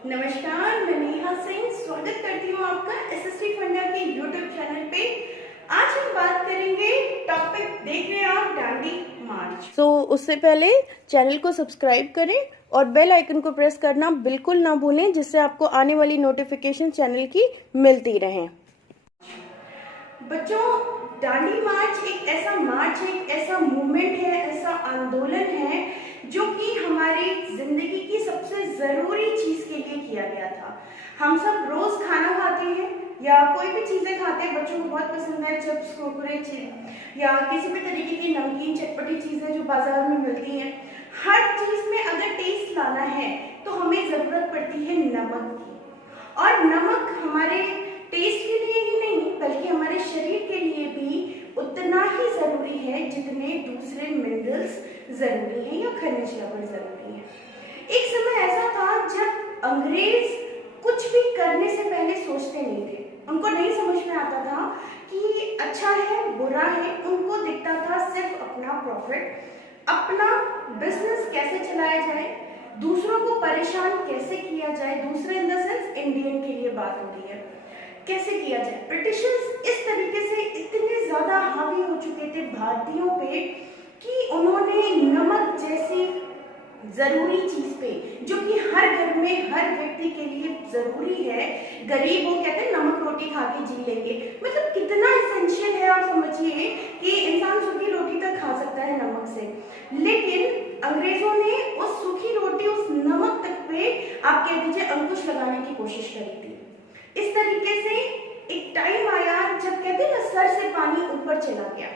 नमस्कार, मैं नेहा सिंह स्वागत करती हूँ आपका एसएसटी फंडा के यूट्यूब चैनल पे। आज हम बात करेंगे, टॉपिक देख रहे हैं आप, दांडी मार्च। उससे पहले चैनल को सब्सक्राइब करें और बेल आइकन को प्रेस करना बिल्कुल ना भूलें, जिससे आपको आने वाली नोटिफिकेशन चैनल की मिलती रहे। बच्चों, दांडी मार्च एक ऐसा मार्च है, एक ऐसा मूवमेंट है, ऐसा आंदोलन है जो कि हमारी जिंदगी की सबसे जरूरी चीज के लिए किया गया था। हम सब रोज खाना खाते हैं या कोई भी चीजें खाते हैं, बच्चों को बहुत पसंद है चिप्स, कुरकुरे, या किसी भी तरीके की नमकीन चटपटी चीजें जो बाजार में मिलती हैं। हर चीज में अगर टेस्ट लाना है तो हमें जरूरत पड़ती है नमक की, और नमक हमारे टेस्ट के लिए ही नहीं बल्कि हमारे शरीर के लिए भी उतना ही जरूरी है जितने दूसरे मिनरल्स जरूरी हैं या खनिज लवण जरूरी है। एक समय ऐसा था जब अंग्रेज कुछ भी करने से पहले सोचते नहीं थे। उनको नहीं समझ में आता था कि अच्छा है बुरा है, उनको दिखता था सिर्फ अपना प्रॉफिट, अपना बिजनेस कैसे चलाया जाए, दूसरों को परेशान कैसे किया जाए। दूसरे इन द सेंस इंडियन के लिए बात हो रही है, कैसे किया जाए। ब्रिटिशर्स इस तरीके से इतने ज्यादा हावी हो चुके थे भारतीयों पे कि उन्होंने नमक जैसी जरूरी चीज पे, जो कि हर घर में हर व्यक्ति के लिए जरूरी है, गरीब वो कहते हैं नमक रोटी खा के जी लेंगे, मतलब कितना इसेंशियल है। आप समझिए कि इंसान सूखी रोटी तक खा सकता है नमक से, लेकिन अंग्रेजों ने उस सूखी रोटी, उस नमक तक पे आप कह दीजिए अंकुश लगाने की कोशिश करी थी। इस तरीके से एक टाइम आया जब कहते हैं ना सर से पानी ऊपर चला गया,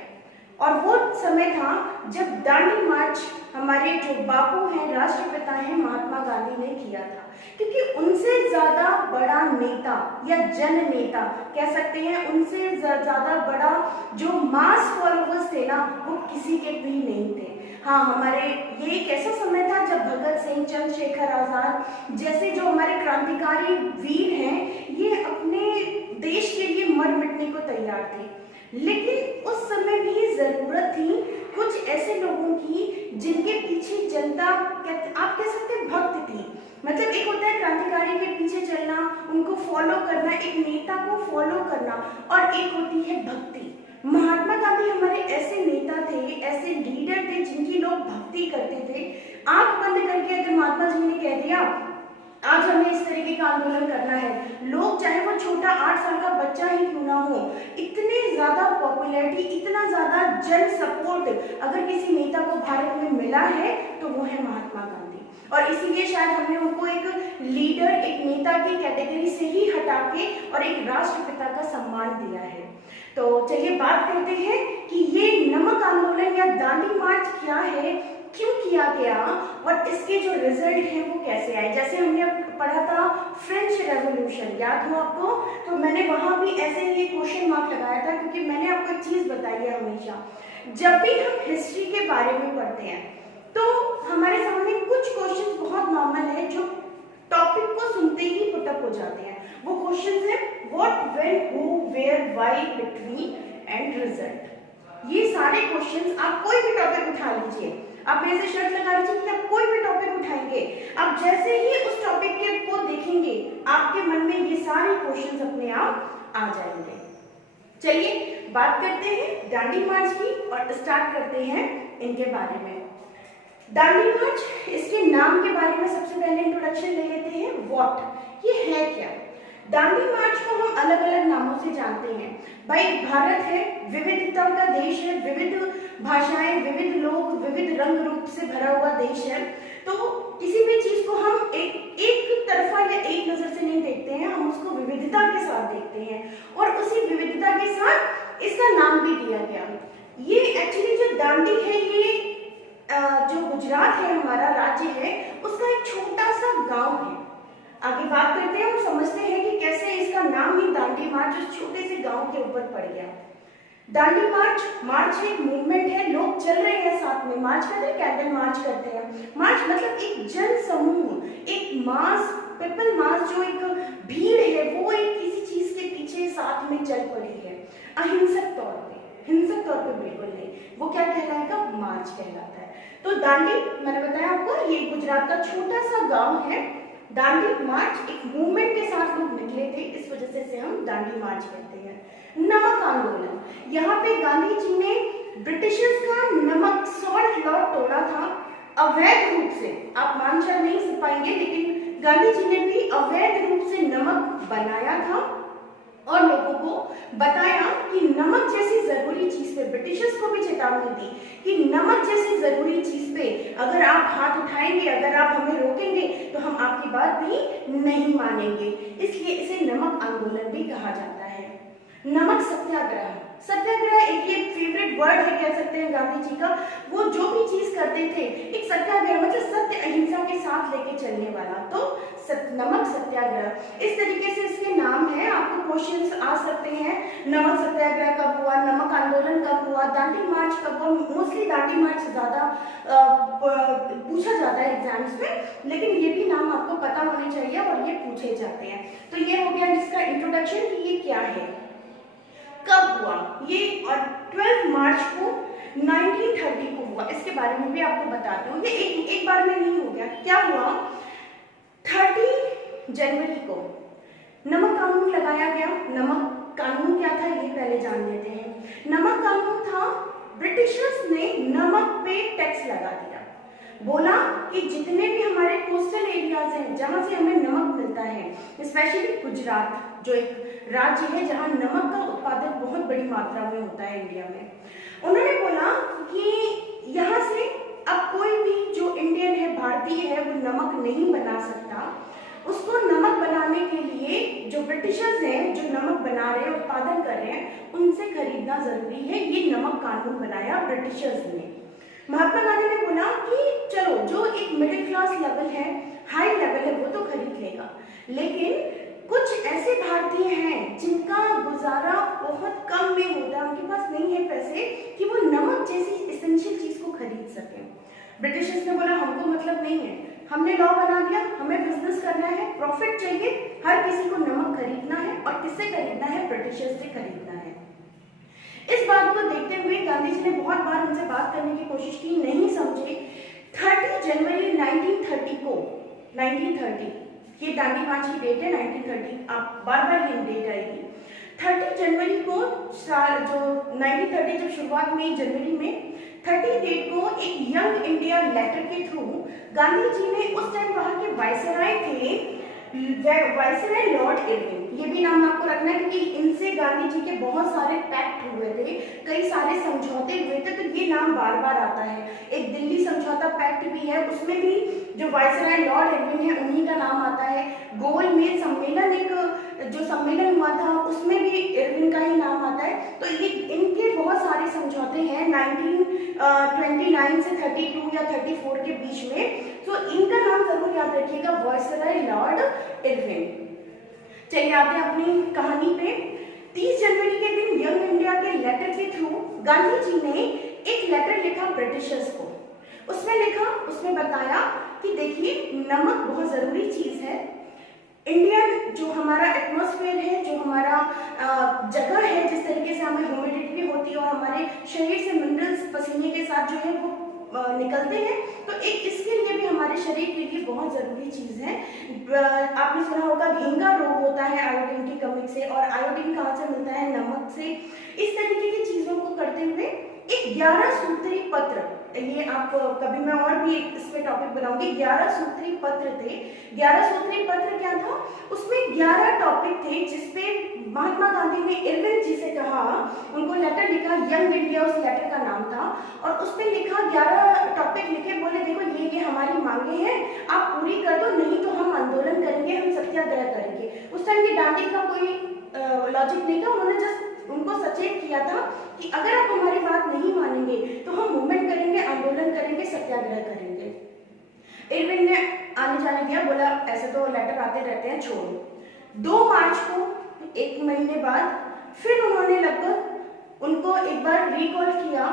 और वो समय था जब दांडी मार्च हमारे जो बापू हैं, राष्ट्रपिता हैं, महात्मा गांधी ने किया था। क्योंकि उनसे ज्यादा बड़ा नेता या जन नेता कह सकते हैं, उनसे ज्यादा बड़ा जो मास फॉलोवर्स थे ना, वो किसी के भी नहीं थे। हाँ, हमारे ये एक ऐसा समय था जब भगत सिंह, चंद्रशेखर आजाद जैसे जो हमारे क्रांतिकारी वीर हैं, ये अपने देश के लिए मर मिटने को तैयार थे। लेकिन उस समय भी जरूरत थी कुछ ऐसे लोगों की जिनके पीछे जनता, आप कह सकते हैं भक्त थी। मतलब एक होता है क्रांतिकारी के पीछे चलना, उनको फॉलो करना, एक नेता को फॉलो करना, और एक होती है भक्ति। महात्मा गांधी हमारे ऐसे नेता थे, ऐसे लीडर थे जिनकी लोग भक्ति करते थे। आंख बंद करके अगर महात्मा जी ने कह दिया आज हमें इस तरीके का आंदोलन करना है, लोग चाहे वो छोटा 8 साल का बच्चा ही क्यों ना हो, इतने ज्यादा पॉपुलैरिटी, इतना ज्यादा जन सपोर्ट अगर किसी नेता को भारत में मिला है तो वो है महात्मा गांधी। और इसीलिए शायद हमने उनको एक लीडर, एक नेता की कैटेगरी से ही हटा के और एक राष्ट्रपिता का सम्मान दिया है। तो चलिए बात करते हैं कि ये नमक आंदोलन या दांडी मार्च क्या है, क्यों किया गया, और इसके जो रिजल्ट है वो कैसे आए। जैसे हमने पढ़ा था फ्रेंच रेवोल्यूशन, याद हो आपको, तो मैंने वहां भी ऐसे ही क्वेश्चन मार्क लगाया था, क्योंकि मैंने आपको एक चीज बताई है, हमेशा जब भी हम हिस्ट्री के बारे में पढ़ते हैं तो हमारे सामने कुछ क्वेश्चन बहुत नॉर्मल है जो टॉपिक को सुनते ही पुटअप हो जाते हैं। वो क्वेश्चन है what, when, who, where, why, between and result. ये सारे क्वेश्चंस आप कोई भी टॉपिक उठा लीजिए, आप मेरे से शर्त लगा लीजिए कि आप कोई भी टॉपिक उठाएंगे, आप जैसे ही उस टॉपिक के को देखेंगे आपके मन में ये सारे क्वेश्चंस अपने आप आ जाएंगे। चलिए बात करते हैं दांडी मार्च की और स्टार्ट करते हैं इनके बारे में। दांडी मार्च, इसके नाम के बारे में सबसे पहले इंट्रोडक्शन ले लेते हैं। व्हाट, ये है क्या। दांडी मार्च को हम अलग अलग नामों से जानते हैं। भाई भारत है, विविधता का देश है, विविध भाषाएं, विविध लोग, विविध रंग रूप से भरा हुआ देश है। तो किसी भी चीज को हम एक तरफा या एक नजर से नहीं देखते हैं, हम उसको विविधता के साथ देखते हैं, और उसी विविधता के साथ इसका नाम भी दिया गया। ये एक्चुअली जो दांडी है, ये जो गुजरात है, हमारा राज्य है, उसका एक छोटा सा गांव है। आगे बात करते हैं, हम समझते हैं कि कैसे इसका नाम ही दांडी मार्च उस छोटे से गांव के ऊपर पड़ गया। दांडी मार्च एक मूवमेंट है, लोग चल रहे हैं साथ में, मार्च करते हैं, कैंडल मार्च करते हैं। मार्च मतलब एक जन समूह, एक मास, पीपल मास, जो एक भीड़ है, वो एक किसी चीज के पीछे साथ में चल पड़ी है, अहिंसक तौर पे, हिंसक तौर पे बिल्कुल नहीं। वो क्या कहलाएगा, मार्च कहलाता है। तो दांडी, मैंने बताया आपको, ये गुजरात का छोटा सा गांव है, दांडी मार्च एक मूवमेंट के साथ लोग निकले थे, इस वजह से इसे हम दांडी मार्च कहते हैं। नमक आंदोलन, यहाँ पे गांधी जी ने ब्रिटिशर्स का नमक सॉल्ट लॉ तोड़ा था अवैध रूप से। आप मानकर नहीं पाएंगे, लेकिन गांधी जी ने भी अवैध रूप से नमक बनाया था और लोगों को बताया कि नमक जैसी जरूरी चीज पे, ब्रिटिशर्स को भी चेतावनी दी कि नमक जैसी जरूरी चीज पे अगर आप हाथ उठाएंगे, अगर आप हमें रोकेंगे तो हम आपकी बात भी नहीं मानेंगे। इसलिए इसे नमक आंदोलन भी कहा जाता है। नमक सत्याग्रह, सत्याग्रह एक ये फेवरेट वर्ड है कह सकते हैं गांधी जी का। वो जो भी चीज करते थे एक सत्याग्रह मतलब सत्य अहिंसा के साथ लेके चलने वाला, तो नमक सत्याग्रह इस तरीके से इसके नाम है। आपको क्वेश्चंस आ सकते हैं, नमक सत्याग्रह कब हुआ, नमक आंदोलन कब हुआ, दांडी मार्च कब हुआ। मोस्टली दांडी मार्च ज्यादा पूछा जाता है एग्जाम्स में, लेकिन ये भी नाम आपको पता होने चाहिए और ये पूछे जाते हैं। तो ये हो गया जिसका इंट्रोडक्शन कि ये क्या है, कब हुआ ये, और 12 मार्च को 1930 को हुआ। इसके बारे में भी आपको बताती हूँ। ये एक बार में नहीं हो गया। क्या हुआ, 30 जनवरी को नमक कानून लगाया गया। नमक कानून क्या था ये पहले जान लेते हैं। नमक कानून था, ब्रिटिशर्स ने नमक पे टैक्स लगा दिया। बोला कि जितने भी हमारे कोस्टल एरियाज हैं जहां से हमें नमक मिलता है, स्पेशली गुजरात जो एक राज्य है जहां नमक का उत्पादन बहुत बड़ी मात्रा में होता है इंडिया में, उन्होंने बोला कि यहाँ से अब कोई भी जो इंडियन है, भारतीय है, वो नमक नहीं बना सकता। उसको नमक बनाने के लिए जो ब्रिटिशर्स हैं, जो नमक बना रहे हैं, उत्पादन कर रहे हैं, उनसे खरीदना जरूरी है। ये नमक कानून बनाया ब्रिटिशर्स ने। महात्मा गांधी ने बोला कि चलो जो एक मिडिल क्लास लेवल है, हाई लेवल है, वो तो खरीद लेगा, लेकिन कुछ ऐसे भारतीय हैं जिनका गुजारा बहुत कम में होता है, उनके पास नहीं है पैसे कि वो नमक जैसी एसेंशियल चीज को खरीद सकें। ब्रिटिशर्स ने बोला हमको मतलब नहीं है, हमने लॉ बना दिया, हमें बिजनेस करना है, प्रॉफिट चाहिए, हर किसी को नमक खरीदना है। और किससे खरीदना है, ब्रिटिशर्स से खरीदना है। इस बात को देखते हुए गांधी जी ने बहुत बार उनसे बात करने की कोशिश की, नहीं समझे। 30 जनवरी 1930 को, 1930 ये दांडी मार्च की डेट है, 1930, आप बार बार ये डेट आएगी। 30 जनवरी को जो 1930 जब शुरुआत हुई जनवरी में, 30 डेट को एक यंग इंडिया लेटर के थ्रू गांधी जी ने, उस टाइम वहां के वायसराय थे, वायसराय लॉर्ड इरविन, ये भी नाम आपको रखना है क्योंकि इनसे गांधी जी के बहुत सारे पैक्ट हुए थे, कई सारे समझौते हुए थे, तो ये नाम बार बार आता है। एक दिल्ली समझौता पैक्ट भी है, उसमें भी जो वायसराय लॉर्ड इरविन है उन्हीं का नाम आता है। गोल मेज सम्मेलन, एक जो सम्मेलन हुआ था उसमें भी इरविन का ही नाम आता है। तो ये इनके बहुत सारे समझौते हैं 1929 से 32 या 34 के बीच में, तो इनका नाम जरूर याद रखिएगा, वायसराय लॉर्ड इरविन। चलिए आते हैं अपनी कहानी पे। 30 जनवरी के दिन यंग इंडिया के लेटर के थ्रू गांधी जी ने एक लेटर लिखा ब्रिटिशर्स को। उसमें लिखा, उसमें बताया कि देखिए नमक बहुत जरूरी चीज है, इंडियन जो हमारा एटमॉस्फेयर है, जो हमारा जगह है, जिस तरीके से हमें ह्यूमिडिटी होती है और हमारे शरीर से मिनरल्स पसीने के साथ जो है वो निकलते हैं, तो एक इसके लिए भी हमारे शरीर के लिए बहुत जरूरी चीज है। आपने सुना होगा घेंगा रोग होता है आयोडीन की कमी से, और आयोडीन कहाँ से मिलता है, नमक से। इस तरीके की चीजों को करते हुए एक 11 सूत्री पत्र, ये आप कभी मैं और भी इस पे टॉपिक बनाऊंगी, 11 सूत्री पत्र थे। 11 सूत्री पत्र क्या था, उसमें 11 टॉपिक थे जिसपे महात्मा गांधी ने इरविन जी से कहा, उनको लेटर लिखा, यंग इंडिया उस लेटर का नाम था, और उस पे लिखा 11 टॉपिक लिखे, बोले देखो ये हमारी मांगे हैं, आप पूरी कर दो, नहीं तो हम आंदोलन करेंगे, हम सत्याग्रह करेंगे। उस टाइम की दांडी का कोई लॉजिक नहीं था, उन्होंने जस्ट उनको सचेत किया था कि अगर आप हमारी बात नहीं मानेंगे तो हम मूवमेंट करेंगे, आंदोलन करेंगे, सत्याग्रह करेंगे। इरविन ने आने जाने दिया, बोला ऐसे तो लेटर आते रहते हैं, छोड़ो। 2 मार्च को, एक महीने बाद, फिर उन्होंने लगभग उनको एक बार रिकॉल किया,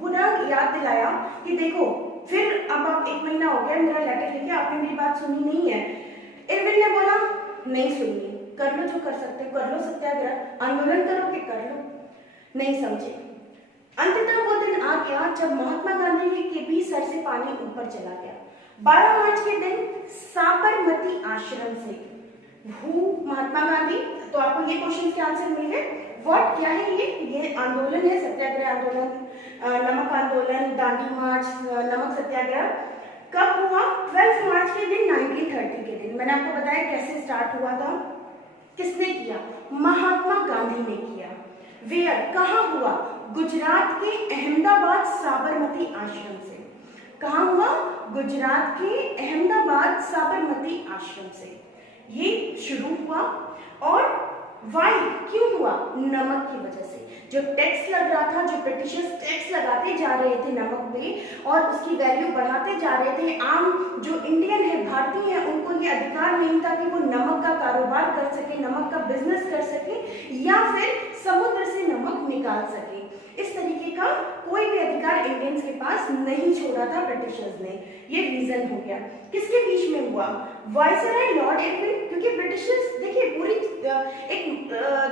पूरा याद दिलाया कि देखो फिर अब आप 1 महीना हो गया मेरा लेटर लिखे, आपने मेरी बात सुनी नहीं है। इरविन ने बोला नहीं सुनी, कर लो जो कर सकते कर लो, सत्याग्रह आंदोलन करोगे कर लो, नहीं समझे। अंततः वो दिन आ गया जब महात्मा गांधी के भी सर से पानी ऊपर चला गया। 12 मार्च के दिन साबरमती से। हु महात्मा गांधी, तो आपको ये क्वेश्चन के आंसर मिल गए। व्हाट क्या है ये आंदोलन है, सत्याग्रह आंदोलन, नमक आंदोलन, दांडी मार्च, नमक सत्याग्रह कब हुआ? 12 मार्च के दिन 1930 के दिन। मैंने आपको बताया कैसे स्टार्ट हुआ था, किसने किया? महात्मा गांधी ने किया। वेयर, कहाँ हुआ? गुजरात के अहमदाबाद साबरमती आश्रम से। कहाँ हुआ? गुजरात के अहमदाबाद साबरमती आश्रम से ये शुरू हुआ। और वाई, क्यों हुआ? नमक की वजह से। जो टैक्स लग रहा था, जो ब्रिटिशर्स टैक्स लगाते जा रहे थे नमक पे और उसकी वैल्यू बढ़ाते जा रहे थे, आम जो इंडियन है, भारतीय है, उनको ये अधिकार नहीं था कि वो नमक का कारोबार कर सके, नमक का बिजनेस कर सके या फिर समुद्र से नमक निकाल सके। इस तरीके का कोई भी अधिकार इंडियंस के पास नहीं छोड़ा था ब्रिटिशर्स ने। ये रीजन हो गया। किसके बीच में हुआ? वायसराय लॉर्ड इरविन, क्योंकि ब्रिटिशर्स देखिए पूरी एक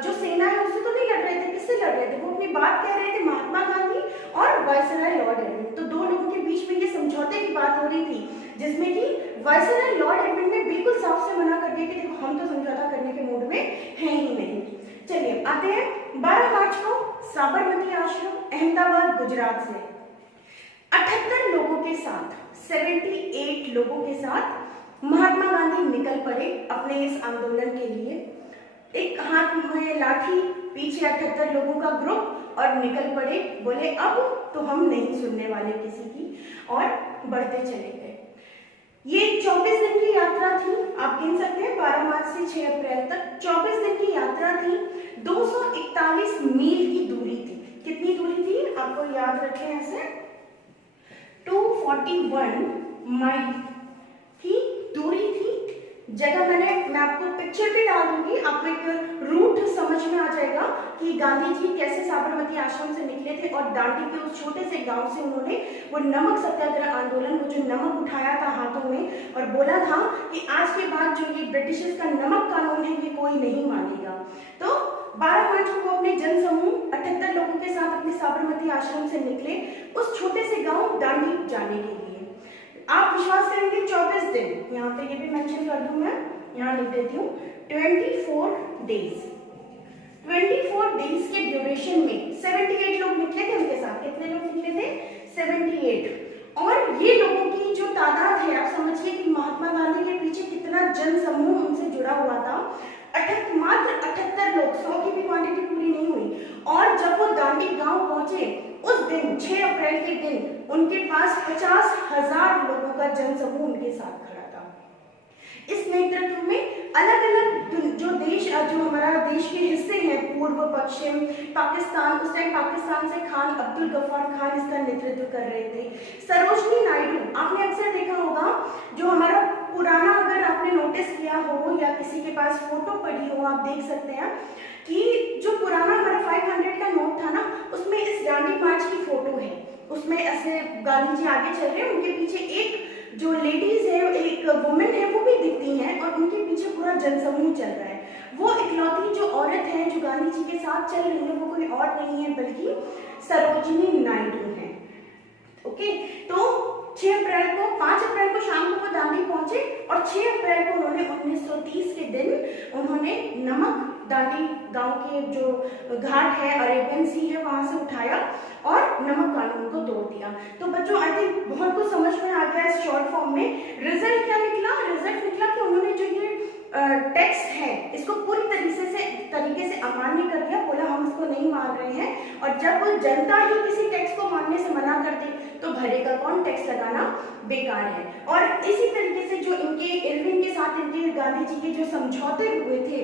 जो सेना है उससे तो नहीं लड़ रहे थे, किससे लड़ रहे थे? वो अपनी बात कह रहे थे महात्मा गांधी और वायसराय लॉर्ड इरविन। तो दो लोगों के बीच में ये समझौते की बात हो रही थी, जिसमें कि वायसराय लॉर्ड इरविन ने बिल्कुल साफ से मना कर दिया कि देखो हम तो समझौता करने के मूड में हैं ही नहीं। चलिए आते हैं 12 मार्च को साबरमती आश्रम, अहमदाबाद, गुजरात से 78 लोगों के साथ, 78 लोगों के साथ महात्मा गांधी निकल पड़े अपने इस आंदोलन के लिए। एक हाथ में लाठी, पीछे 78 लोगों का ग्रुप और निकल पड़े। बोले अब तो हम नहीं सुनने वाले किसी की, और बढ़ते चले गए। ये 24 दिन की यात्रा थी, आप गिन सकते हैं 12 मार्च से 6 अप्रैल तक 24 दिन की यात्रा थी। 241 मील की दूरी थी। कितनी दूरी थी आपको याद रखें ऐसे, 241 माइल की दूरी थी। जगह मैं आपको पिक्चर पे डाल दूंगी, आपको एक रूट समझ में आ जाएगा कि गांधी जी कैसे साबरमती आश्रम से निकले थे और दांडी के उस छोटे से गांव से उन्होंने वो नमक सत्याग्रह आंदोलन, वो जो नमक उठाया था हाथों में और बोला था कि आज के बाद जो ये ब्रिटिशर्स का नमक कानून है ये कोई नहीं मानेगा। तो 12 मार्च को वो अपने जनसमूह 78 लोगों के साथ अपने साबरमती आश्रम से निकले उस छोटे से गांव दांडी जाने के लिए। आप विश्वास करेंगे 24 दिन, यहाँ पे ये भी मेंशन कर दूं मैं, यहाँ लिख देती हूँ 24 डेज। 24 डेज के ड्यूरेशन में 78 लोग निकले थे उनके साथ। कितने लोग निकले थे? 78। और ये लोगों की जो तादाद है, आप समझिए कि महात्मा गांधी के पीछे कितना जनसमूह उनसे जुड़ा हुआ था। मात्र 78 लोग, 100 की भी क्वांटिटी पूरी नहीं हुई। और जब वो दांडी गांव पहुंचे उस दिन 6 अप्रैल के दिन उनके पास 50,000 लोगों का जनसमूह उनके साथ खड़ा था। इस नेतृत्व में अलग अलग जो देश, जो हमारा देश के हिस्से हैं, पूर्व, पश्चिम, पाकिस्तान, उस टाइम पाकिस्तान से खान अब्दुल गफ्फार खान इसका नेतृत्व कर रहे थे। सरोजनी नायडू, आपने अक्सर देखा होगा, जो हमारा पुराना, अगर आपने नोटिस किया हो या किसी के पास फोटो पड़ी हो, आप देख सकते हैं कि जो पुराना हमारा 500 का नोट था ना, उसमें इस दांडी मार्च की फोटो है। उसमें ऐसे गांधी जी आगे चल रहे हैं, उनके पीछे एक जो लेडीज है, एक वुमेन है, वो भी दिखती हैं और उनके पीछे पूरा जनसमूह चल रहा है। वो इकलौती जो औरत है जो गांधी जी के साथ चल रही है, वो कोई और नहीं है बल्कि सरोजिनी नायडू है। ओके, तो 6 अप्रैल को, 5 अप्रैल को शाम को वो दांडी पहुंचे और 6 अप्रैल को उन्होंने 1930 के दिन उन्होंने नमक दांडी गांव के जो घाट है, अरेबियन सी है, वहां से उठाया और नमक कानून को तोड़ दिया। तो बच्चों आई थिंक बहुत कुछ समझ में आ गया इस शॉर्ट फॉर्म में। रिजल्ट क्या निकला? रिजल्ट निकला कि उन्होंने जो ये टैक्स है इसको पूरी तरीके से अमान्य कर दिया। बोला हम इसको नहीं मान रहे हैं, और जब जनता ही किसी टैक्स को मानने से मना कर दे तो भरेगा कौन? टैक्स लगाना बेकार है। और इसी तरीके से जो इनके इरविन के साथ इनके गांधी जी के जो समझौते हुए थे,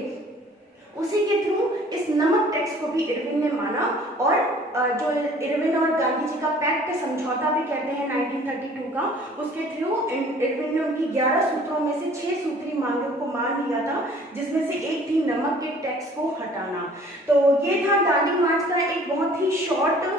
उसी के थ्रू इस नमक टैक्स को भी इरविन ने माना। और जो इरविन और गांधी जी का पैक्ट, समझौता भी कहते हैं 1932 का, उसके थ्रू इरविन ने उनकी 11 सूत्रों में से 6 सूत्री मांगों को मान लिया था, जिसमें से एक थी नमक के टैक्स को हटाना। तो ये था दांडी मार्च का एक बहुत ही शॉर्ट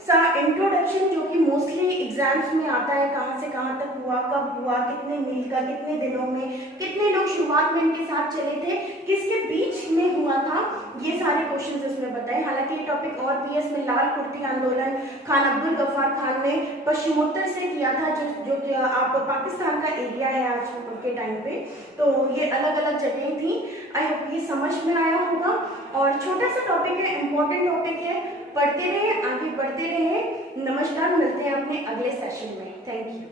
सा इंट्रोडक्शन, जो कि मोस्टली एग्जाम्स में आता है। कहाँ से कहाँ तक हुआ, कब हुआ, कितने मील का, कितने दिनों में, कितने लोग शुरुआत में इनके साथ चले थे, किसके बीच में हुआ था, ये सारे क्वेश्चंस इसमें बताए। हालांकि ये टॉपिक और भी है, इसमें लाल कुर्ती आंदोलन खान अब्दुल गफ्फार खान ने पश्चिमोत्तर से किया था, जो आप पाकिस्तान का एरिया है आज के टाइम पे। तो ये अलग अलग जगह थी। आई होप ये समझ में आया होगा। और छोटा सा टॉपिक है, इम्पोर्टेंट टॉपिक है, पढ़ते रहे, आगे बढ़ते रहे। नमस्कार, मिलते हैं अपने अगले सेशन में। Thank you.